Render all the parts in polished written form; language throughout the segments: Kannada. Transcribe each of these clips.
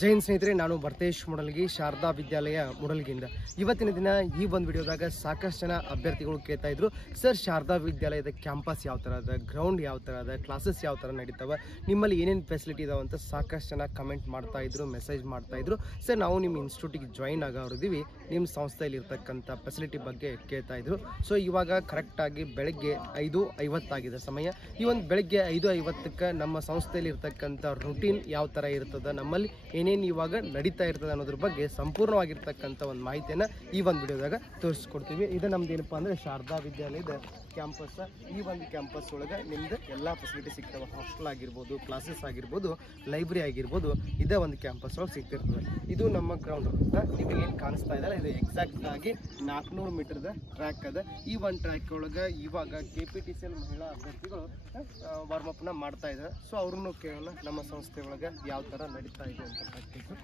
ಜೈನ್ ಸ್ನೇಹಿತರೆ, ನಾನು ಭರ್ತೇಶ್ ಮುಡಲ್ಗಿ, ಶಾರದಾ ವಿದ್ಯಾಲಯ ಮುಡಲ್ಗಿಯಿಂದ. ಇವತ್ತಿನ ದಿನ ಈ ಒಂದು ವಿಡಿಯೋದಾಗ ಸಾಕಷ್ಟು ಜನ ಅಭ್ಯರ್ಥಿಗಳು ಕೇಳ್ತಾ ಇದ್ರು, ಸರ್ ಶಾರದಾ ವಿದ್ಯಾಲಯದ ಕ್ಯಾಂಪಸ್ ಯಾವ ಥರ ಅದ, ಗ್ರೌಂಡ್ ಯಾವ ಥರ ಅದ, ಕ್ಲಾಸಸ್ ಯಾವ ಥರ ನಡೀತಾವೆ, ನಿಮ್ಮಲ್ಲಿ ಏನೇನು ಫೆಸಿಲಿಟಿ ಇದಾವೆ ಅಂತ ಸಾಕಷ್ಟು ಜನ ಕಮೆಂಟ್ ಮಾಡ್ತಾ ಇದ್ರು, ಮೆಸೇಜ್ ಮಾಡ್ತಾ ಇದ್ರು. ಸರ್ ನಾವು ನಿಮ್ಮ ಇನ್ಸ್ಟಿಟ್ಯೂಟಿಗೆ ಜಾಯಿನ್ ಆಗೋರಿದ್ದೀವಿ, ನಿಮ್ಮ ಸಂಸ್ಥೆಯಲ್ಲಿ ಇರ್ತಕ್ಕಂಥ ಫೆಸಿಲಿಟಿ ಬಗ್ಗೆ ಕೇಳ್ತಾ ಇದ್ರು. ಸೊ ಇವಾಗ ಕರೆಕ್ಟಾಗಿ ಬೆಳಗ್ಗೆ 5:50 ಸಮಯ. ಈ ಒಂದು ಬೆಳಗ್ಗೆ 5:50 ನಮ್ಮ ಸಂಸ್ಥೆಯಲ್ಲಿ ಇರ್ತಕ್ಕಂಥ ರೂಟೀನ್ ಯಾವ ಥರ ಇರ್ತದೆ, ನಮ್ಮಲ್ಲಿ ಏನೇನು ಇವಾಗ ನಡೀತಾ ಇರ್ತದೆ ಅನ್ನೋದ್ರ ಬಗ್ಗೆ ಸಂಪೂರ್ಣವಾಗಿರ್ತಕ್ಕಂಥ ಒಂದು ಮಾಹಿತಿಯನ್ನು ಈ ಒಂದು ವಿಡಿಯೋದಾಗ ತೋರಿಸ್ಕೊಡ್ತೀವಿ. ಇದು ನಮ್ದು ಏನಪ್ಪ ಅಂದರೆ ಶಾರದಾ ವಿದ್ಯಾಲಯದ ಕ್ಯಾಂಪಸ್. ಈ ಒಂದು ಕ್ಯಾಂಪಸ್ ಒಳಗೆ ನಿಮ್ದು ಎಲ್ಲ ಫೆಸಿಲಿಟಿ ಸಿಗ್ತವೆ. ಹಾಸ್ಟೆಲ್ ಆಗಿರ್ಬೋದು, ಕ್ಲಾಸಸ್ ಆಗಿರ್ಬೋದು, ಲೈಬ್ರರಿ ಆಗಿರ್ಬೋದು, ಇದೇ ಒಂದು ಕ್ಯಾಂಪಸ್ ಒಳಗೆ ಸಿಗ್ತಿರ್ತದೆ. ಇದು ನಮ್ಮ ಗ್ರೌಂಡ್ ಅಂತ ನಿಮಗೆ ಏನು ಕಾಣಿಸ್ತಾ ಇದ್ದಾರೆ, ಇದು ಎಕ್ಸಾಕ್ಟ್ ಆಗಿ 400 ಮೀಟರ್ದ ಟ್ರ್ಯಾಕ್ ಅದ. ಈ ಒಂದು ಟ್ರ್ಯಾಕ್ ಒಳಗೆ ಇವಾಗ KPTCL ಮಹಿಳಾ ಅಭ್ಯರ್ಥಿಗಳು ವಾರ್ಮಪ್ನ ಮಾಡ್ತಾ ಇದ್ದಾರೆ. ಸೊ ಅವ್ರನ್ನು ಕೇಳೋಣ ನಮ್ಮ ಸಂಸ್ಥೆ ಒಳಗೆ ಯಾವ ಥರ ನಡೀತಾ ಇದೆ ಅಂತ ಪ್ರಾಕ್ಟೀಸು.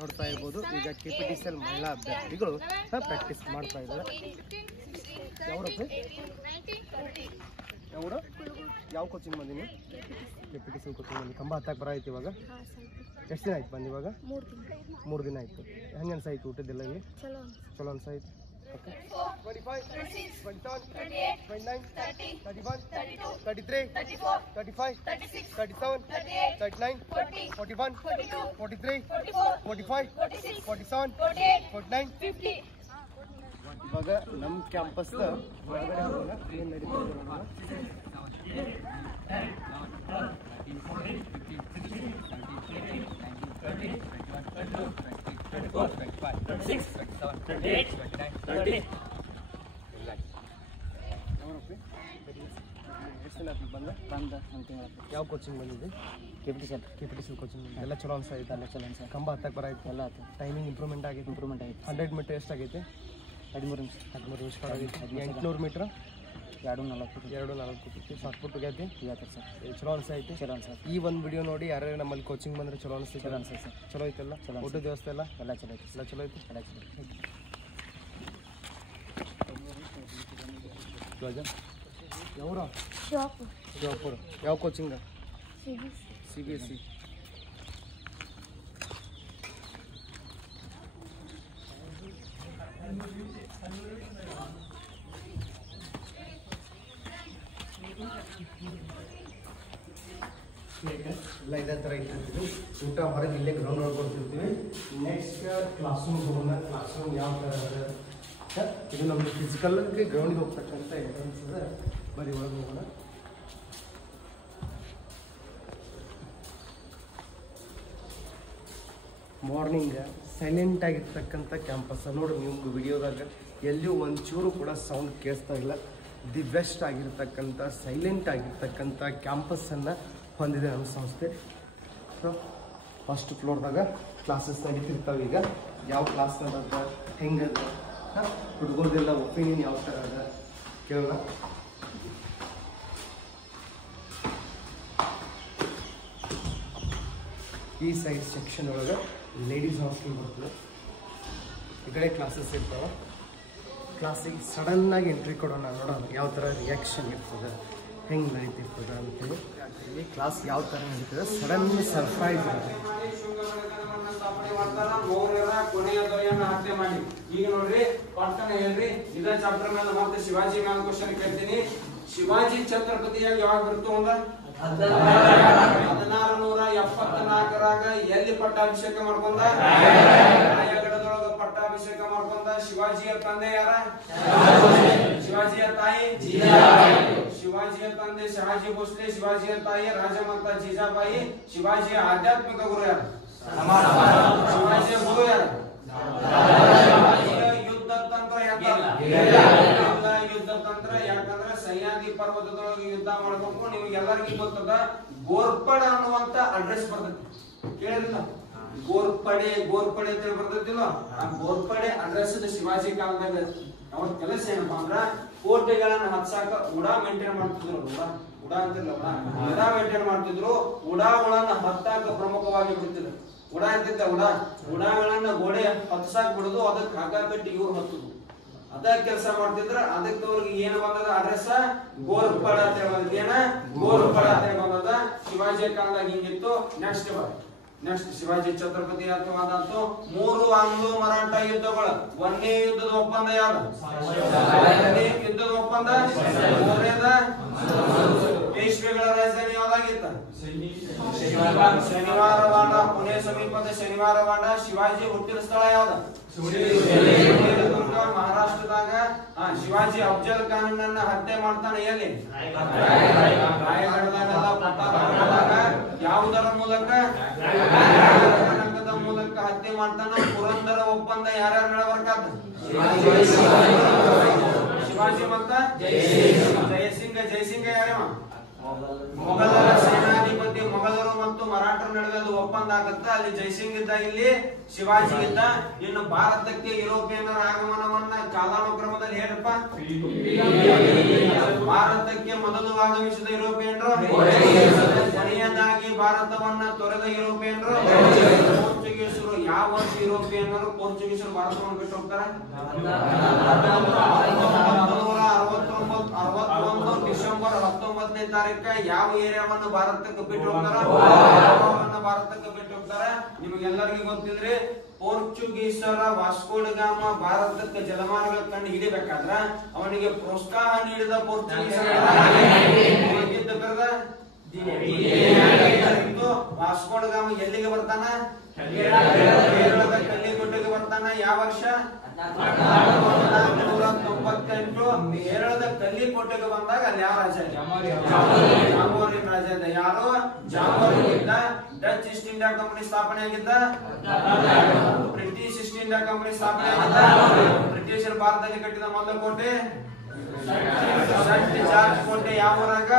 ನೋಡ್ತಾ ಇರ್ಬೋದು, ಈಗ KPTCL ಮಹಿಳಾ ಅಭ್ಯರ್ಥಿಗಳು ಪ್ರಾಕ್ಟೀಸ್ ಮಾಡ್ತಾ ಇದ್ದಾರೆ. ಯಾವ ಕೋಚಿಂಗ್ ಬಂದೀನಿ? KPTCL ಕೋಚಿಂಗ್ ಬಂದು ಕಂಬ ಹತ್ತಕ್ಕೆ ಬರೈತಿ. ಇವಾಗ ಎಷ್ಟು ದಿನ ಆಯ್ತು ಬಂದು? ಇವಾಗ 3 ದಿನ ಆಯ್ತು. ಹೆಂಗೆ ಅನ್ಸಾಯ್ತು ಊಟದ್ದೆಲ್ಲ? ಇಲ್ಲಿ ಚಲೋ ಅನ್ಸಾಯ್ತು. ಓಕೆ, 25, 26, 27, 28, 29, 30, 31, 32, 33, 34, 35, 36, 37, 38, 39, 40, 41, 42, 43, 44, 45, 46, 47, 48, 49, 50. ಇವಾಗ ನಮ್ಮ ಕ್ಯಾಂಪಸ್ ಒಳಗಡೆ ಏನು ನಡೀತಾ ಯಾವ ಕೋಚಿಂಗ್ ಬಂದಿದೆ? KPTCL coaching. ಎಲ್ಲ ಚಲೋ ಅನ್ಸಾಯ್ತು? ಎಲ್ಲ ಚಲೋ ಅನ್ಸ. ಕಂಬ ಹತ್ತಕ್ಕೆ ಬರಾಯ್ತು? ಎಲ್ಲ ಆಯ್ತು. ಟೈಮಿಂಗ್ ಇಂಪ್ರೂವ್ಮೆಂಟ್ ಆಗೈತೆ? 100 ಮೀಟರ್ ಎಷ್ಟಾಗೈತೆ? 13 ನಿಮಿಷ ಆಗೈತೆ. 800 ಮೀಟ್ರ್ 2:40 ಶಾರ್ಟ್ ಪುಟ್ ಹೋಗೈತಿ. ಸರ್ ಚಲೋ ಅನ್ಸೈತಿ? ಚಲೋ ಅನ್ಸ. ಈ ಒಂದು ವಿಡಿಯೋ ನೋಡಿ ಯಾರು ನಮ್ಮಲ್ಲಿ ಕೋಚಿಂಗ್ ಬಂದರೆ ಚಲೋ ಅನಿಸ್ತೈತೆ? ಚಲೋ ಅನ್ಸೈತೆ ಸರ್. ಚಲೋ ಐತಲ್ಲ? ಚಲೋ. ಊಟದ ವ್ಯವಸ್ಥೆ ಎಲ್ಲ ಚಲೋ ಐತಿ? ಎಲ್ಲ ಚಲೋ ಐತಿ. ಎಲ್ಲ ಚಲೋ ಐತಿ. ಯಾವ್ರ? ಶಿವಾಪುರ. ಯಾವ ಕೋಚಿಂಗ? CBSE. ಎಲ್ಲ ಇದೇ ಥರ ಇಟ್ಟಿರ್ತೀವಿ. ಊಟ ಹೊರಗೆ ಇಲ್ಲೇ ಗ್ರೌಂಡ್ ಒಳಗೆ ಕೊಡ್ತಿರ್ತೀವಿ. ನೆಕ್ಸ್ಟ್ ಕ್ಲಾಸ್ ರೂಮ್ ಹೋಗೋಣ. ಕ್ಲಾಸ್ ರೂಮ್ ಯಾವ ಥರ ಅದ? ಇದು ನಮ್ಮದು ಫಿಸಿಕಲ್ಗೆ ಗ್ರೌಂಡಿಗೆ ಹೋಗ್ತಕ್ಕಂಥ ಎಂಟ್ರೆನ್ಸ್ ಅದ. ಬರೀ ಒಳಗೆ ಹೋಗೋಣ. ಮಾರ್ನಿಂಗ್ ಸೈಲೆಂಟ್ ಆಗಿರ್ತಕ್ಕಂಥ ಕ್ಯಾಂಪಸ್ ನೋಡಿ. ನಿಮ್ಗೆ ವಿಡಿಯೋದಾಗ ಎಲ್ಲಿಯೂ ಒಂಚೂರು ಕೂಡ ಸೌಂಡ್ ಕೇಳಿಸ್ತಾ ಇಲ್ಲ. ದಿ ಬೆಸ್ಟ್ ಆಗಿರ್ತಕ್ಕಂಥ ಸೈಲೆಂಟ್ ಆಗಿರ್ತಕ್ಕಂಥ ಕ್ಯಾಂಪಸ್ಸನ್ನು ಹೊಂದಿದೆ ನಮ್ಮ ಸಂಸ್ಥೆ. ಸೊ ಫಸ್ಟ್ ಫ್ಲೋರ್ದಾಗ ಕ್ಲಾಸಸ್ ನಡೀತಿರ್ತಾವೆ. ಈಗ ಯಾವ ಕ್ಲಾಸ್ ಅದ, ಹೆಂಗದ, ಹುಡುಗರದೆಲ್ಲ ಒಪಿನಿಯನ್ ಯಾವ ಥರ ಅದ ಕೇಳೋಣ. ಈ ಸೈಡ್ ಸೆಕ್ಷನ್ ಒಳಗೆ ಲೇಡೀಸ್ ಹಾಸ್ಟೆಲ್ ಬರ್ತದೆ. ಈ ಕಡೆ ಕ್ಲಾಸಸ್ ಇರ್ತಾವೆ. ಕ್ಲಾಸಿಗೆ ಸಡನ್ನಾಗಿ ಎಂಟ್ರಿ ಕೊಡೋಣ, ನೋಡೋಣ ಯಾವ ಥರ ರಿಯಾಕ್ಷನ್ ಇರ್ತದೆ, ಹೆಂಗೆ ನಡೀತಿರ್ತದೆ ಅಂತೇಳಿ. ಈ ಕ್ಲಾಸ್ ಯಾವ ಥರ ನಡೀತದೆ ಸಡನ್ ಸರ್ಪ್ರೈಸ್ ಇರುತ್ತೆ. ಈಗ ನೋಡ್ರಿ, ಪಟ್ಟನೆ ಹೇಳ್ರಿ, ಇದ ಚಾಪ್ಟರ್ ಮೇಲೆ ಮತ್ತೆ ಶಿವಾಜಿ ಮೇಲೆ ಕ್ವಶನ್ ಕೇಳ್ತೀನಿ. ಶಿವಾಜಿ ಛತ್ರಪತಿಯಾಗಿ ಯಾವಾಗ ಬರ್ತು ಅಂದ? 1674ರಾಗ ಎಲ್ಲಿ ಪಟ್ಟಾಭಿಷೇಕ ಮಾಡ್ಕೊಂಡ? ರಾಯಗಢದೊಳಗ ಪಟ್ಟಾಭಿಷೇಕ ಮಾಡ್ಕೊಂಡ. ಶಿವಾಜಿಯ ತಂದೆ ಯಾರ? ಶಿವಾಜಿಯ ತಾಯಿ ಶಿವಾಜಿಯ ತಂದೆ ಶಹಾಜಿ ಭೋಸ್ಲೆ, ಶಿವಾಜಿಯ ತಾಯಿ ರಾಜಮಾತಾ ಜೀಜಾಬಾಯಿ. ಶಿವಾಜಿಯ ಆಧ್ಯಾತ್ಮಿಕ ಗುರು ಯಾರು? ಶಿವಾಜಿಯ ಗುರು ಯಾರು? ಯುದ್ಧ ತಂತ್ರ ಯುದ್ಧ ತಂತ್ರ ಯಾಕಂದ್ರೆ ಸಹ್ಯಾದ್ರಿ ಪರ್ವತದೊಳಗೆ ಯುದ್ಧ ಮಾಡ್ಬೇಕು. ನಿಮ್ಗೆಲ್ಲರಿಗೂ ಗೊತ್ತದ, ಗೋರ್ಪಡ ಅನ್ನುವಂತ ಅಡ್ರೆಸ್ ಬರ್ತೈತಿ. ಕೇಳಿದಿಲ್ಲ? ಗೋರ್ಪಡೆ ಅಂತ ಬರ್ತೈತಿಲ್ಲ, ಆ ಗೋರ್ಪಡೆ ಅಡ್ರೆಸ್ ಶಿವಾಜಿ ಕಾಲದಾಗ. ಅವ್ರ ಕೆಲಸ ಏನಪ್ಪಾ ಅಂದ್ರ ಕೋಟೆಗಳನ್ನ ಹತ್ಸಾಕ ಉಡಾ ಮೇಂಟೈನ್ ಮಾಡ್ತಿದ್ರು. ಉಡಾ ಅಂತಿಲ್ಲ, ಉಡಾ ಮೇಂಟೈನ್ ಮಾಡ್ತಿದ್ರು. ಉಡಾಗಳನ್ನ ಹತ್ತಾಕ ಪ್ರಮುಖವಾಗಿ ಬಿಡ್ತಿದ್ರು. ಉಡ ಇರ್ತೈತೆ ಉಡಗಳನ್ನ ಗೋಡೆ ಹತ್ಸಾಕ್ ಬಿಡುದು ಅದಕ್ಕೆ ಹಗ್ಗ ಕಟ್ಟಿ ಇವ್ರು ಹತ್ತುದು ಅದ ಕೆಲಸ ಮಾಡ್ತಿದ್ರ ಅದಕ್ಕೆ ಅವ್ರಿಗೆ ಏನು ಬಂದದ ಅಡ್ರೆಸ್ ಗೋರ್ಪಡ ಅಂತ ಬಂದದ ಏನ ಗೋರ್ಪಡ ಅಂತ ಬಂದದ ಶಿವಾಜಿ ಕಾಲದಾಗ ಹಿಂಗಿತ್ತು ನೆಕ್ಸ್ಟ್ ಶಿವಾಜಿ ಛತ್ರಪತಿ ಆದಂತು 3 ಆಂಗ್ಲೋ ಮರಾಠ ಯುದ್ಧಗಳು ಒಂದೇ ಯುದ್ಧದ ಒಪ್ಪಂದ ಯಾವುದು ಯುದ್ಧದ ಒಪ್ಪಂದ ಮೂರನೇದ ಪೇಶ್ವೆಗಳ ರಾಜಧಾನಿ ಯಾವ್ದಾಗಿತ್ತ ಶನಿವಾರವಾಡ ಪುಣೆ ಸಮೀಪದ ಶನಿವಾರವಾಡ ಶಿವಾಜಿ ಹುಟ್ಟಿದ ಸ್ಥಳ ಯಾವ್ದು ಮಹಾರಾಷ್ಟ್ರದಾಗ ಶಿವಾಜಿ ಅಫ್ಜಲ್ ಖಾನ್ ಹತ್ಯೆ ಮಾಡ್ತಾನೆ ಎಲ್ಲಿ ಯಾವುದರ ಮೂಲಕ ಮೂಲಕ ಹತ್ಯೆ ಮಾಡ್ತಾನ ಪುರಂದರ ಒಪ್ಪಂದ ಯಾರ್ಯಾರು ನಡಬರ್ಕಾದ ಶಿವಾಜಿ ಮತ್ತ ಜಯಸಿಂಗ ಯಾರ್ಯಾವ ಮೊಘಲರ ಸೇನಾಧಿಪತಿ ಮೊಘಲರು ಮತ್ತು ಮರಾಠರ ನಡುವೆ ಅದು ಒಪ್ಪಂದ ಆಗುತ್ತೆ ಅಲ್ಲಿ ಜೈಸಿಂಗ್ ಇದ್ದ ಇಲ್ಲಿ ಶಿವಾಜಿ ಇದ್ದ ಇನ್ನು ಭಾರತಕ್ಕೆ ಯುರೋಪಿಯನ್ನರ ಆಗಮನವನ್ನ ಕಾಲಾನುಕ್ರಮದಲ್ಲಿ ಹೇಳಪ್ಪ ಭಾರತಕ್ಕೆ ಮೊದಲು ಆಗಮಿಸಿದ ಯುರೋಪಿಯನ್ರು ಕೊನೆಯದಾಗಿ ಭಾರತವನ್ನ ತೊರೆದ ಯುರೋಪಿಯನ್ರು ಪೋರ್ಚುಗೀಸರು ಯಾವ ವರ್ಷ ಯುರೋಪಿಯನ್ನರು ಪೋರ್ಚುಗೀಸರು ಭಾರತವನ್ನು ಬಿಟ್ಟು ಹೋಗ್ತಾರೆ 1761 ಡಿಸೆಂಬರ್ 19ನೇ ತಾರೀಕ ಯಾವ ಏರಿಯಾವನ್ನು ಭಾರತಕ್ಕೆ ಬಿಟ್ಟು ಹೋಗ್ತಾರ ಭಾರತಕ್ಕೆ ಬಿಟ್ಟು ಹೋಗ್ತಾರ ನಿಮಗೆಲ್ಲರಿಗೂ ಗೊತ್ತಿದ್ರಿ ಪೋರ್ಚುಗೀಸರ ವಾಸ್ಕೋಡಗಾಮ ಭಾರತಕ್ಕೆ ಜಲಮಾರ್ಗ ಕಂಡು ಹಿಡಿಬೇಕಾದ್ರ ಅವನಿಗೆ ಪ್ರೋತ್ಸಾಹ ನೀಡಿದ ಪೋರ್ಚುಗೀಸರ ವಾಸ್ಕೋಡಗಾಮ ಎಲ್ಲಿಗೆ ಬರ್ತಾನ ಕೇರಳದ ಕಲ್ಲಿಗುಡ್ಡೆಗೆ ಬರ್ತಾನ ಯಾವ ವರ್ಷ 1498 ಕೇರಳದ ಕಲ್ಲಿಕೋಟೆಗೆ ಬಂದಾಗ ಅಲ್ಲಿ ಯಾವ ರಾಜ ಜಾಮೋರಿನ್ ರಾಜ ಇದ್ದ ಯಾರು ಜಾಮೋರಿನ್ ಇದ್ದ ಡಚ್ ಈಸ್ಟ್ ಇಂಡಿಯಾ ಕಂಪನಿ ಸ್ಥಾಪನೆ ಆಗಿದ್ದ ಬ್ರಿಟಿಷ್ ಈಸ್ಟ್ ಇಂಡಿಯಾ ಕಂಪನಿ ಸ್ಥಾಪನೆ ಆಗಿದ್ದ ಬ್ರಿಟಿಷರು ಭಾರತದಲ್ಲಿ ಕಟ್ಟಿದ ಮೊದಲ ಕೋಟೆ ಸೆಂಟ್ ಜಾರ್ಜ್ ಕೋಟೆ ಯಾವ ಊರಾಗ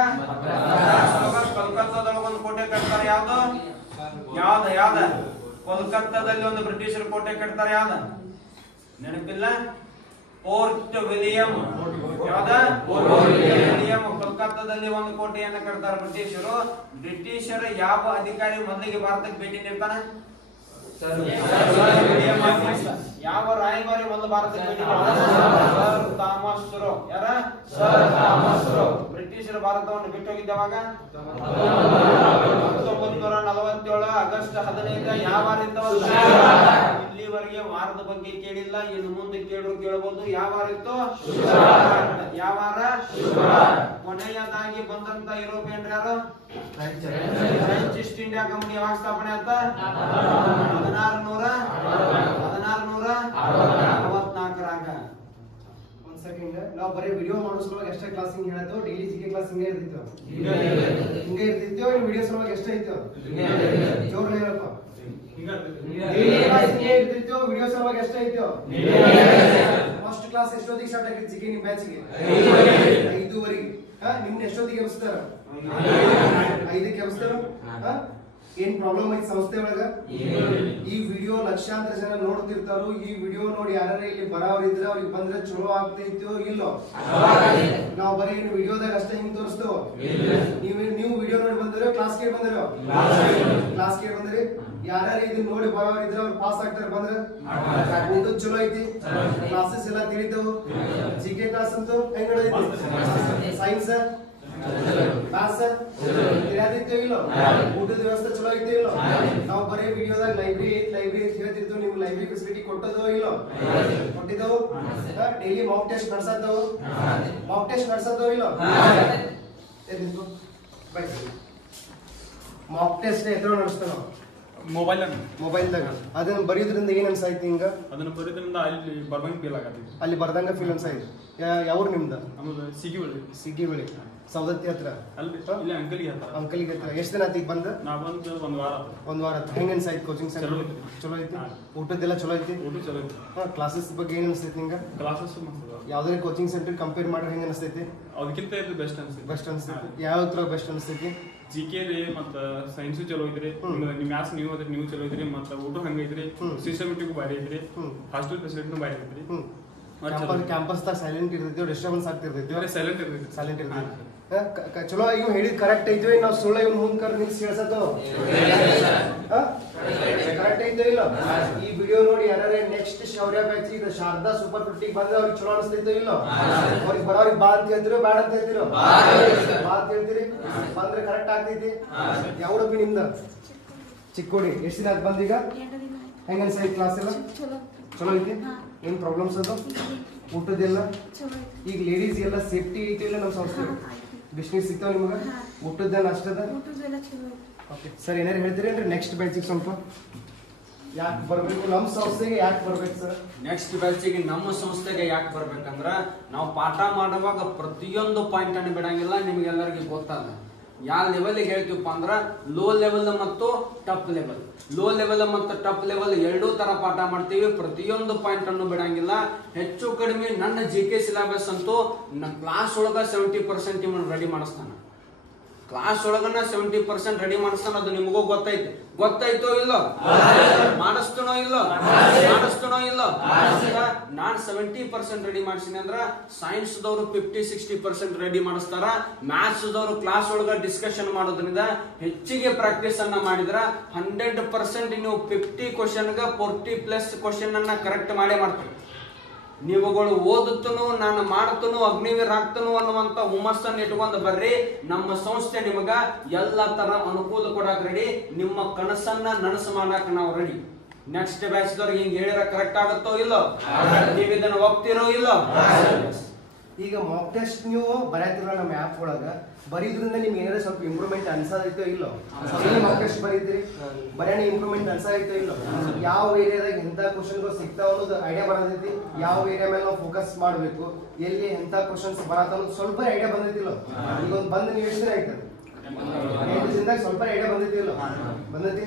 ಕೋಲ್ಕತ್ತಾದೊಳಗ ಒಂದು ಕೋಟೆ ಕಟ್ತಾರೆ ಯಾವ್ದ ಕೋಲ್ಕತ್ತಾದಲ್ಲಿ ಒಂದು ಬ್ರಿಟಿಷರು ಕೋಟೆ ಕಟ್ತಾರೆ ಯಾವ್ದ ನೆನಪಿಲ್ಲ ಪೋರ್ಟ್ ವಿಲಿಯಂ ಕೋಲ್ಕತ್ತಾದಲ್ಲಿ ಒಂದು ಕೋಟೆಯನ್ನು ಕಟ್ತಾರೆ ಬ್ರಿಟಿಷರು ಯಾವ ಅಧಿಕಾರಿ ಮೊದಲಿಗೆ ಭಾರತಕ್ಕೆ ಭೇಟಿ ನೀಡ್ತಾನೆ ಯಾವ ರಾಯಭಾರಿ ಮೊದಲು ಭಾರತಕ್ಕೆ ಭೇಟಿ ಸರ್ ಥಾಮಸ್ ರೋ ಯಾರ ಬ್ರಿಟಿಷರು ಭಾರತವನ್ನು ಬಿಟ್ಟು ಹೋಗಿದ್ದವಾಗ 1947 ಆಗಸ್ಟ್ 15 ಯಾವ ವಾರ ಇತ್ತು ಇಲ್ಲಿವರೆಗೆ ವಾರದ ಬಗ್ಗೆ ಕೇಳಿಲ್ಲ ಇನ್ನು ಮುಂದೆ ಕೇಳಬಹುದು ಯಾವ ವಾರ ಇತ್ತು ಯಾವ ವಾರ ಕೊನೆಯದಾಗಿ ಬಂದಂತ ಯುರೋಪಿಯನ್ ಯಾರು ಫ್ರೆಂಚ್ ಈಸ್ಟ್ ಇಂಡಿಯಾ ಕಂಪನಿ ಯಾವಾಗ ಸ್ಥಾಪನೆ ಆಯ್ತ 1664 ಒಂದ್ ಸೆಕೆಂಡ್ ನಾವು ಬರೀ ವಿಡಿಯೋ ಮಾಡೋ ಸಲುವಾಗಿ ಎಷ್ಟೇ ಕ್ಲಾಸಿಂಗ್ ಹೇಳತ್ತೋ ಡೈಲಿ ಜಿಕೆ ಕ್ಲಾಸ್ ಹಿಂಗೆ ಇರ್ತಿತ್ತು ಹಿಂಗೆ ಇರ್ತಿತ್ತು ಈ ವಿಡಿಯೋ ಸಲುವಾಗಿ ಎಷ್ಟೇ ಇತ್ತು ಜೋರ್ ಹೇಳಪ್ಪ ಇರ್ತಿತ್ತು ವಿಡಿಯೋ ಸಲುವಾಗಿ ಎಷ್ಟೇ ಇತ್ತು ಫಸ್ಟ್ ಕ್ಲಾಸ್ ಎಷ್ಟೊತ್ತಿಗೆ ಸ್ಟಾರ್ಟ್ ಆಗಿತ್ತು ಜಿಕೆ ನಿಮ್ ಬ್ಯಾಚ್ಗೆ 5:30 ನಿಮ್ನ ಎಷ್ಟೊತ್ತಿಗೆ ಎಬ್ಸ್ತಾರ 5ಕ್ಕೆ ಎಬ್ಸ್ತಾರ ಏನ್ ಪ್ರಾಬ್ಲಮ್ ಐತಿ ಸಂಸ್ಥೆ ಒಳಗ ಈ ವಿಡಿಯೋ ಲಕ್ಷಾಂತರ ಜನ ನೋಡ್ತಿರ್ತಾರೋ ಈ ವಿಡಿಯೋ ನೋಡಿ ಯಾರು ಇಲ್ಲಿ ಬರೋರಿದ್ರೆ ಅವ್ರಿಗೆ ಬಂದ್ರೆ ಚಲೋ ಆಗ್ತೈತೋ ಇಲ್ಲೋ ನಾವು ಬರೀ ವಿಡಿಯೋದಾಗ ಅಷ್ಟೇ ಹಿಂಗ್ ತೋರಿಸ್ತೇವ ನೀವು ವಿಡಿಯೋ ನೋಡಿ ಬಂದಿರೋ ಕ್ಲಾಸ್ಗೆ ಬಂದಿರೋ ಕ್ಲಾಸ್ಗೆ ಬಂದ್ರಿ ಯಾರು ಇದನ್ನ ನೋಡಿ ಬರೋರಿದ್ರೆ ಅವ್ರು ಪಾಸ್ ಆಗ್ತಾರೆ ಬಂದ್ರೆ ಊಟದ ಚಲೋ ಐತಿ ಕ್ಲಾಸಸ್ ಎಲ್ಲ ತಿಳಿತೇವು ಜಿಕೆ ಕ್ಲಾಸ್ ಅಂತೂ ಹೆಂಗ್ ನಡೆದೈತಿ ಸೈನ್ಸ್ ಕ್ಲಾಸ್ ತಿಳಿಯಾದಿತ್ತೋ ಇಲ್ಲೋ ಊಟದ ವ್ಯವಸ್ಥೆ ಚಲೋ ಐತಿ ಇಲ್ಲೋ ನಾವು ಬರೀ ವಿಡಿಯೋದಾಗ ಲೈಬ್ರರಿ ಹೇಳ್ತಿರ್ತೀವಿ ನಿಮ್ಗೆ ಲೈಬ್ರರಿ ಫೆಸಿಲಿಟಿ ಕೊಟ್ಟದೋ ಇಲ್ಲೋ ಕೊಟ್ಟಿದ್ದವು ಡೈಲಿ ಮಾಕ್ ಟೆಸ್ಟ್ ನಡ್ಸತ್ತೋ ಇಲ್ಲೋ ಮಾಕ್ ಟೆಸ್ಟ್ ಎದ್ರ ನಡೆಸ್ತಾವ ಮೊಬೈಲ್ದಾಗ ಅದನ್ನ ಬರೆಯೋದ್ರಿಂದ ಏನ್ ಅನ್ಸಾಯ್ತಿ ಹಿಂಗ ಅದನ್ನ ಬರೆಯೋದ್ರಿಂದ ಅಲ್ಲಿ ಬರ್ದಂಗ ಫೀಲ್ ಅನ್ಸಾಯ್ತು ಯಾವ್ರು ನಿಮ್ದ ಸಿಗಿಬಳಿ ಸೌದತ್ತಿ ಹತ್ರ ಅಂಕಲಿಗೆ ಹತ್ರ ಎಷ್ಟ್ ದಿನ ಆಯ್ತು ಈಗ ಬಂದ ಒಂದ್ ವಾರ ಹೆಂಗ ಅನ್ಸಾಯ್ತು ಕೋಚಿಂಗ್ ಸೆಂಟರ್ ಚಲೋ ಐತಿ ಊಟದ್ದೆಲ್ಲ ಚಲೋ ಐತಿ ಕ್ಲಾಸಸ್ ಬಗ್ಗೆ ಏನ್ ಅನ್ಸ್ತೈತಿ ನಿಂಗ ಯಾವ್ದಾರ ಕೋಚಿಂಗ್ ಸೆಂಟರ್ ಕಂಪೇರ್ ಮಾಡ್ರೆ ಹೆಂಗ ಅನ್ಸ್ತೈತಿ ಅದಕ್ಕಿಂತ ಬೆಸ್ಟ್ ಅನ್ಸ್ತೈತಿ ಯಾವ ಬೆಸ್ಟ್ ಅನ್ಸ್ತೈತಿ ಜಿಕೆ ರೀ ಮತ್ತ ಸೈನ್ಸ್ ಚಲೋ ಐತ್ರಿ ನಿಮ್ ಮ್ಯಾಥ್ಸ್ ನೀವು ಚಲೋ ಐತ್ರಿ ಮತ್ತ ಊಟ ಹಂಗ ಐತ್ರಿ ಸಿಸ್ಟಮೆಟಿಕ್ ಬಾರಿ ಐತ್ರಿ ಹಾಸ್ಟೆಲ್ ಫೆಸಿಲಿಟಿನೂ ಬಾರಿ ಐತ್ರಿ ಕ್ಯಾಂಪಸ್ ದಾಗ ಸೈಲೆಂಟ್ ಇರ್ತೈತಿ ಡಿಸ್ಟರ್ಬೆನ್ಸ್ ಆಗ್ತಿರ್ತೈತಿ ಸೈಲೆಂಟ್ ಇರ್ತೈತಿ ಚಲೋ ಇವ್ ಹೇಳಿದ್ ಕರೆಕ್ಟ್ ಐತಿ ನಾವು ಸುಳ್ಳ ಇವ್ ಮುಂದ್ ಕರ್ ನಿಲ್ಸಿ ಹೇಳ್ಸತ್ತೋ ಅನಿಸ್ತೈತೋ ಇಲ್ಲ ಈ ವಿಡಿಯೋ ನೋಡಿ ಯಾರು ನೆಕ್ಸ್ಟ್ ಶೌರ್ಯ ಬ್ಯಾಚ್ ಈಗ ಶಾರದಾ ಸೂಪರ್ ಫಿಫ್ಟಿ ಬಂದ್ರೆ ಅವ್ರಿಗೆ ಚಲೋ ಅನಿಸ್ತೈತೋ ಇಲ್ಲ ಅವ್ರಿಗೆ ಬರೋರಿಗೆ ಬಾ ಅಂತ ಹೇಳ್ತಿರೋ ಬೇಡ ಅಂತ ಹೇಳ್ತಿರೋ ಬಾ ಅಂತ ಹೇಳ್ತೀರಿ ಬಂದ್ರೆ ಕರೆಕ್ಟ್ ಆಗ್ತೈತಿ ಯಾವ ಬಿ ನಿಮ್ದ ಚಿಕ್ಕೋಡಿ ಎಷ್ಟು ದಿನ ಆಯ್ತು ಬಂದೀಗ ಹೆಂಗ ಅನ್ಸೈ ಕ್ಲಾಸ್ ಎಲ್ಲ ಚಲೋ ಐತಿ ಏನ್ ಪ್ರಾಬ್ಲಮ್ಸ್ ಅದು ಊಟದೆಲ್ಲ ಈಗ ಲೇಡೀಸ್ ಎಲ್ಲ ಸೇಫ್ಟಿ ಐತಿ ಇಲ್ಲ ನಮ್ಮ ಸಂಸ್ಥೆ ಬಿಸ್ನೆಸ್ ಸಿಗ್ತಾವ ನಿಮ್ಗೆ ಊಟದ್ದೆಲ್ಲ ಅಷ್ಟದ ಓಕೆ ಸರ್ ಏನಾರು ಹೇಳ್ತೀರೇನ್ರಿ ನೆಕ್ಸ್ಟ್ ಬ್ಯಾಚಿಗೆ ಸ್ವಲ್ಪ ಯಾಕೆ ಬರ್ಬೇಕು ನಮ್ಮ ಸಂಸ್ಥೆಗೆ ಯಾಕೆ ಬರ್ಬೇಕು ಸರ್ ನೆಕ್ಸ್ಟ್ ಬ್ಯಾಚಿಗೆ ನಮ್ಮ ಸಂಸ್ಥೆಗೆ ಯಾಕೆ ಬರ್ಬೇಕಂದ್ರ ನಾವು ಪಾಠ ಮಾಡುವಾಗ ಪ್ರತಿಯೊಂದು ಪಾಯಿಂಟ್ ಅನ್ನು ಬಿಡಂಗಿಲ್ಲ ನಿಮ್ಗೆಲ್ಲರಿಗೂ ಗೊತ್ತಾದ ಯಾವ ಲೆವೆಲ್ಗೆ ಹೇಳ್ತೀವಪ್ಪ ಅಂದ್ರ ಲೋ ಲೆವೆಲ್ ಮತ್ತು ಟಪ್ ಲೆವೆಲ್ ಲೋ ಲೆವೆಲ್ ಮತ್ತು ಟಪ್ ಲೆವೆಲ್ ಎರಡೂ ತರ ಪಾಠ ಮಾಡ್ತೀವಿ ಪ್ರತಿಯೊಂದು ಪಾಯಿಂಟ್ ಅನ್ನು ಬಿಡಂಗಿಲ್ಲ ಹೆಚ್ಚು ಕಡಿಮೆ ನನ್ನ GK ಸಿಲೆಬಸ್ ಅಂತೂ ಕ್ಲಾಸ್ ಒಳಗ 70% ಇವನು ರೆಡಿ ಮಾಡಿಸ್ತಾನ ಕ್ಲಾಸ್ ಒಳಗನ 70% ರೆಡಿ ಮಾಡಿಸ್ತಾನ ಅದು ನಿಮಗೂ ಗೊತ್ತಾಯ್ತೋ ಇಲ್ಲೋ ಮಾಡಿಸ್ತನೋ ಇಲ್ಲೋ ನಾನ್ 70% ರೆಡಿ ಮಾಡ್ತೀನಿ ಅಂದ್ರ ಸೈನ್ಸ್ ದವರು 50-60% ರೆಡಿ ಮಾಡಿಸ್ತಾರ ಮ್ಯಾಥ್ಸ್ ದವರು ಕ್ಲಾಸ್ ಒಳಗ ಡಿಸ್ಕಷನ್ ಮಾಡೋದ್ರಿಂದ ಹೆಚ್ಚಿಗೆ ಪ್ರಾಕ್ಟೀಸ್ ಅನ್ನ ಮಾಡಿದ್ರ 100% ನೀವು 50 ಕ್ವಶನ್ ಗ 40+ ಕ್ವಶನ್ ಅನ್ನ ಕರೆಕ್ಟ್ ಮಾಡೇ ಮಾಡ್ತೀರಿ ನೀವುಗಳು ಓದುತ್ತನು ನಾನು ಮಾಡ್ತನು ಅಗ್ನಿವೀರ್ ಆಗ್ತನು ಅನ್ನುವಂತ ಹುಮ್ಮಸ್ಸನ್ನು ಇಟ್ಕೊಂಡು ಬರ್ರಿ ನಮ್ಮ ಸಂಸ್ಥೆ ನಿಮಗ ಎಲ್ಲ ತರ ಅನುಕೂಲ ಕೊಡಾಕ ರೆಡಿ ನಿಮ್ಮ ಕನಸನ್ನ ನನಸು ಮಾಡಾಕ ನಾವು ರೆಡಿ ನೆಕ್ಸ್ಟ್ ಬ್ಯಾಚ್ ದವ್ರಿಗೆ ಹಿಂಗ್ ಹೇಳಿರ ಕರೆಕ್ಟ್ ಆಗುತ್ತೋ ಇಲ್ಲೋ ನೀವು ಇದನ್ನ ಒಪ್ತಿರೋ ಇಲ್ಲೋ ಈಗ ಮಾಕ್ ಟೆಸ್ಟ್ ನೀವು ಬರೆಯತ್ತಿಲ್ಲ ನಮ್ಮ ಆ್ಯಪ್ ಒಳಗ ಬರೀದ್ರಿಂದ ನಿಮ್ಗೆ ಏನಾದ್ರು ಸ್ವಲ್ಪ ಇಂಪ್ರೂವ್ಮೆಂಟ್ ಅನ್ಸೋದೈತೋ ಇಲ್ಲೋ ಮಾಕ್ ಟೆಸ್ಟ್ ಬರೀತೀರಿ ಬರೆಯಣ ಇಂಪ್ರೂವ್ಮೆಂಟ್ ಅನ್ಸೋದೈತೋ ಇಲ್ಲೋ ಯಾವ ಏರಿಯಾದಾಗ ಎಂತ ಕ್ವಶನ್ಗಳು ಸಿಗ್ತಾವ ಅನ್ನೋದು ಐಡಿಯಾ ಬರೋದೈತಿ ಯಾವ ಏರಿಯಾ ಮೇಲೆ ನಾವು ಫೋಕಸ್ ಮಾಡಬೇಕು ಎಲ್ಲಿ ಎಂತ ಕ್ವಶನ್ಸ್ ಬರತ್ತ ಅನ್ನೋದು ಸ್ವಲ್ಪ ಐಡಿಯಾ ಬಂದೈತಿಲ್ಲ ಈಗ ಒಂದು ಬಂದು ನೀವು ಎಷ್ಟು ದಿನ ಆಯ್ತು 8 ದಿನದಾಗ ಸ್ವಲ್ಪ ಐಡಿಯಾ ಬಂದೈತಿಲ್ಲ ಬಂದೈತಿ